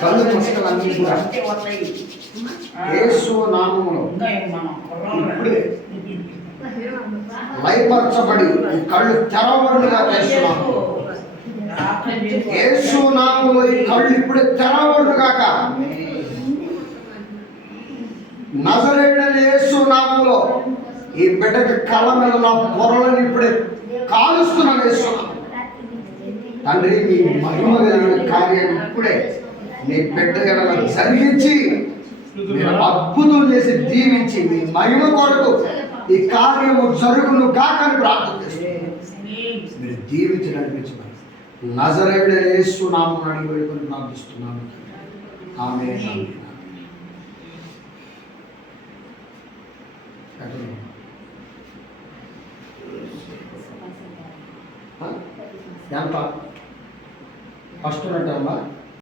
కళ్ళు పుస్తకాలన్నీ కూడా యేసు నామములో ఇప్పుడే లయపరచబడి ఈ కళ్ళు తెరవబడుగా చేస్తున్నాము. యేసు నామములో ఈ కళ్ళు ఇప్పుడే తెరవబడుగాక. నజరేయుడైన యేసు నామములో ఈ బిడ్డకి కళ్ళ మీద నా పొరలను ఇప్పుడే కాలుస్తున్నాను వేస్తున్నాను. తండ్రి, మీ మహిమ కలిగిన కార్యాన్ని ఇప్పుడే నీ బిడ్డ గల జరిగించి మీరు అద్భుతం చేసి దీవించి మీ మహిమ కొరకు ఈ కార్యము జరుగును కాకని ప్రార్థన చేస్తున్నాను. మీరు దీవించి నడిపించమని నజరేయుడైన యేసు నామమున అడిగి వేడుకొని ప్రార్థిస్తున్నాను. ఆమేన్. ఎంత ఫస్ట్ ఉన్నట్టమ్మా